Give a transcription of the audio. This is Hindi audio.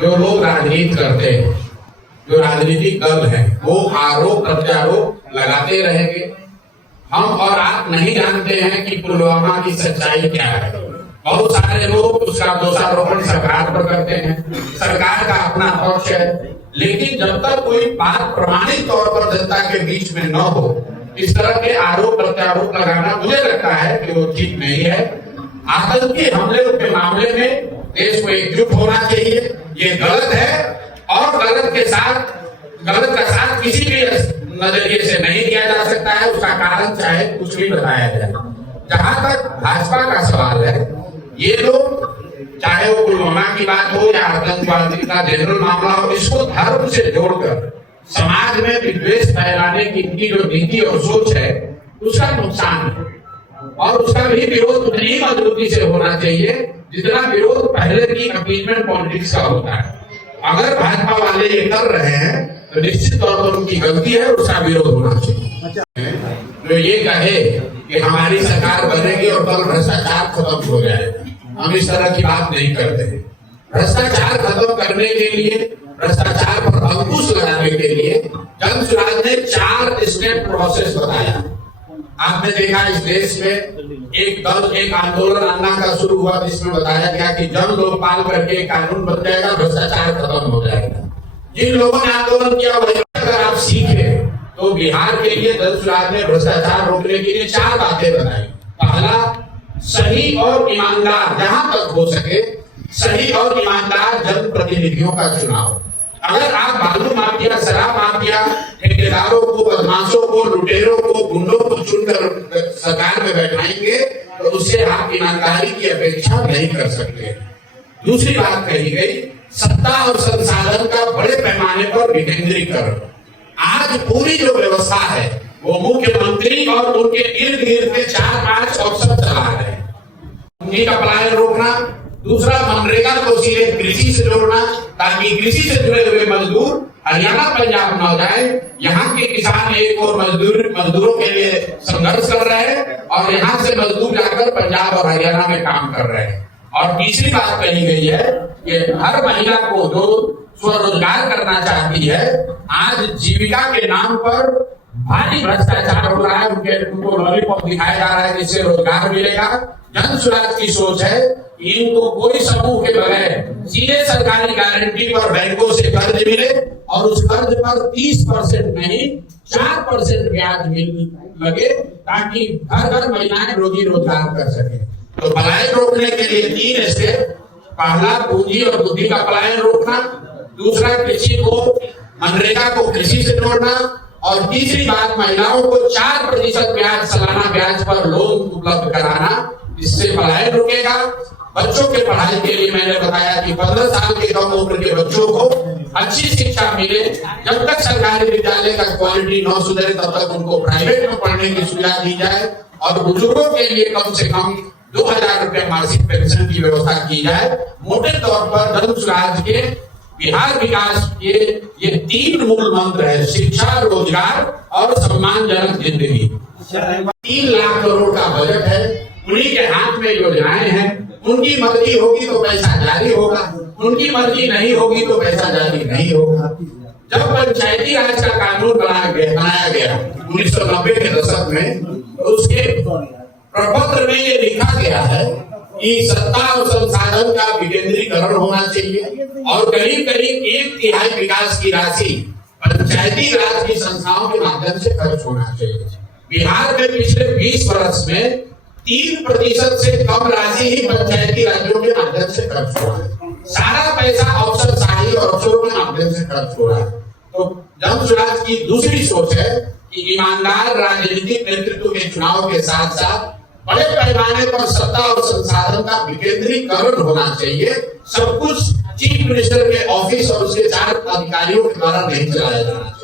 जो लोग राजनीति करते हैं, जो राजनीतिक दल है, वो आरोप प्रत्यारोप लगाते रहेंगे। हम और आप नहीं जानते हैं कि पुलवामा की सच्चाई क्या है। बहुत सारे लोग उसका दोषारोपण सरकार पर करते हैं, सरकार का अपना पक्ष है, लेकिन जब तक कोई बात प्रमाणित तौर पर जनता के बीच में न हो, इस तरह के आरोप प्रत्यारोप लगाना मुझे लगता है कि वो ठीक नहीं है। आतंकी हमले के मामले में देश को एकजुट होना चाहिए। ये गलत है और गलत का साथ किसी भी नजरिए से नहीं किया जा सकता है। उसका कारण चाहे कुछ भी बताया जाए। जहां तक भाजपा का सवाल है, ये लोग चाहे वो पुलवामा की बात हो या आतंकवाद का जनरल मामला हो, इसको धर्म से जोड़कर समाज में विद्वेष फैलाने की इनकी जो नीति और सोच है, उसका नुकसान है और उसका भी विरोध उतनी ही मजबूती से होना चाहिए जितना विरोध पहले की अपीजमेंट पॉलिटिक्स का होता है। अगर भाजपा वाले ये कर रहे हैं तो निश्चित तौर पर उनकी गलती है, उसका विरोध होना चाहिए। तो ये कहे कि हमारी सरकार बनेगी और कल भ्रष्टाचार खत्म हो जाएगा, हम इस तरह की बात नहीं करते हैं। भ्रष्टाचार खत्म करने के लिए, भ्रष्टाचार पर अंकुश लगाने के लिए जन सुराज ने 4 स्टेप प्रोसेस बताया। आपने देखा इस देश में एक आंदोलन अन्ना का शुरू हुआ जिसमें बताया गया कि जन लोकपाल करके कानून बन जाएगा, भ्रष्टाचार खत्म हो जाएगा। जिन लोगों ने आंदोलन किया वही अगर आप सीखे तो बिहार के लिए जन सुराज ने भ्रष्टाचार रोकने के लिए 4 बातें बताई। पहला, सही और ईमानदार, जहां तक हो सके सही और ईमानदार जनप्रतिनिधियों का चुनाव। अगर आप बालू माफिया, शराब माफिया, ठेकेदारों को, बदमाशों को, लुटेरों को, गुंडों को चुनकर सरकार में बैठाएंगे तो उससे आप ईमानदारी की अपेक्षा नहीं कर सकते। दूसरी बात कही गई, सत्ता और संसाधन का बड़े पैमाने पर विकेंद्रीकरण। आज पूरी जो व्यवस्था है वो मुख्यमंत्री और उनके इर्द गिर्द के 4-5 अफसर चला रहे हैं। उन्हीं का पलायन रोकना। दूसरा, मनरेगा को सीधे कृषि से जोड़ना ताकि कृषि से जुड़े हुए मजदूर हरियाणा पंजाब न जाए। यहाँ के किसान एक और मजदूरों के लिए संघर्ष कर रहे हैं और यहाँ से मजदूर जाकर पंजाब और हरियाणा में काम कर रहे हैं। और तीसरी बात कही गई है कि हर महिला को जो स्वरोजगार करना चाहती है, आज जीविका के नाम पर भारी भ्रष्टाचार हो रहा है, उनको लॉलीपॉप दिखाया जा रहा है जिससे रोजगार मिलेगा। जन सुराज की सोच है इनको कोई समूह के बगैर सीधे सरकारी गारंटी पर बैंकों से कर्ज मिले और उस कर्ज पर 30% नहीं 4% ब्याज लगे ताकि घर घर महिलाएं रोजी रोजगार कर सके। तो पलायन रोकने के लिए 3 स्टेप। पहला, पूंजी और बुद्धि का पलायन रोकना। दूसरा, कृषि को, मनरेगा को कृषि से जोड़ना। और तीसरी बात, महिलाओं को 4% ब्याज, सालाना ब्याज पर लोन उपलब्ध कराना, इससे पलायन रुकेगा। बच्चों के पढ़ाई के लिए मैंने बताया कि 15 साल के कम उम्र के बच्चों को अच्छी शिक्षा मिले। जब तक सरकारी विद्यालय का क्वालिटी न सुधरे तब तक उनको प्राइवेट में पढ़ने की सुविधा दी जाए और बुजुर्गों के लिए कम से कम 2000 रुपए मासिक पेंशन की व्यवस्था की जाए। मोटे तौर पर जन सुराज के बिहार विकास के ये 3 मूल मंत्र है, शिक्षा, रोजगार और सम्मानजनक जिंदगी। 3 लाख करोड़ का बजट है, उन्हीं के हाथ में योजनाएं हैं। उनकी मर्जी होगी तो पैसा जारी होगा, उनकी मर्जी नहीं होगी तो पैसा जारी नहीं होगा। जब पंचायती राज का कानून बनाया गया 1990 के दशक में, तो उसके प्रपत्र में ये लिखा गया है कि सत्ता और संसाधन का विकेंद्रीकरण होना चाहिए और करीब 1/3 विकास की राशि पंचायती राज की संस्थाओं के माध्यम से खर्च होना चाहिए। बिहार में पिछले 20 वर्ष में 3% से कम राशि ही पंचायती राज्यों के माध्यम से खर्च हो रहा है। सारा पैसा अफसरशाही और अफसरों के माध्यम से खर्च हो रहा है। तो जन सुराज की दूसरी सोच है कि ईमानदार राजनीतिक नेतृत्व के चुनाव के साथ साथ बड़े पैमाने पर सत्ता और संसाधन का विकेंद्रीकरण होना चाहिए। सब कुछ चीफ मिनिस्टर के ऑफिस और उसके 4 अधिकारियों के द्वारा नहीं चलाया जाना चाहिए।